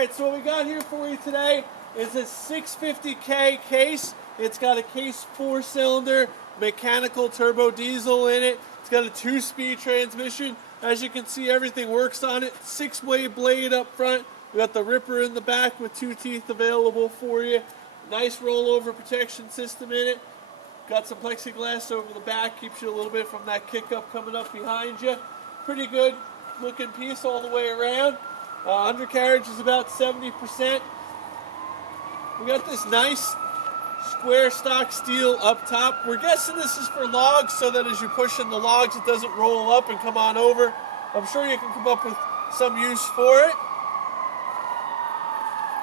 Alright, so what we got here for you today is a 650K case. It's got a case 4-cylinder mechanical turbo diesel in it. It's got a 2-speed transmission. As you can see, everything works on it. 6-way blade up front. We got the ripper in the back with 2 teeth available for you. Nice rollover protection system in it. Got some plexiglass over the back, keeps you a little bit from that kick up coming up behind you. Pretty good looking piece all the way around. Undercarriage is about 70%. We got this nice square stock steel up top. We're guessing this is for logs so that as you push in the logs it doesn't roll up and come on over. I'm sure you can come up with some use for it.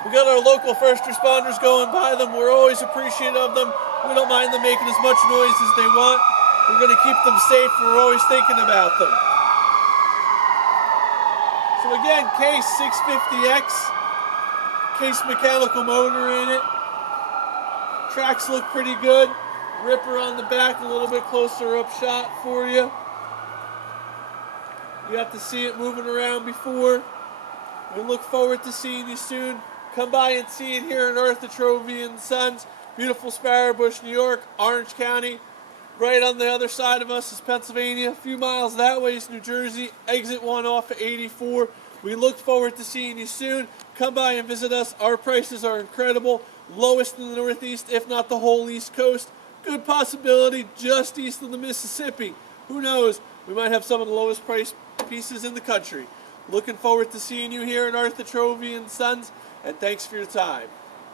We got our local first responders going by them. We're always appreciative of them. We don't mind them making as much noise as they want. We're going to keep them safe. We're always thinking about them. So again, case 650X, case mechanical motor in it. Tracks look pretty good. Ripper on the back, a little bit closer up shot for you. You have to see it moving around before. We look forward to seeing you soon. Come by and see it here in Arthur TRO & Sons, beautiful Sparrow Bush, New York, Orange County. Right on the other side of us is Pennsylvania. A few miles that way is New Jersey. Exit 1 off of 84. We look forward to seeing you soon. Come by and visit us. Our prices are incredible. Lowest in the Northeast, if not the whole East Coast. Good possibility just east of the Mississippi. Who knows? We might have some of the lowest priced pieces in the country. Looking forward to seeing you here in Arthur TRO & Sons, and thanks for your time.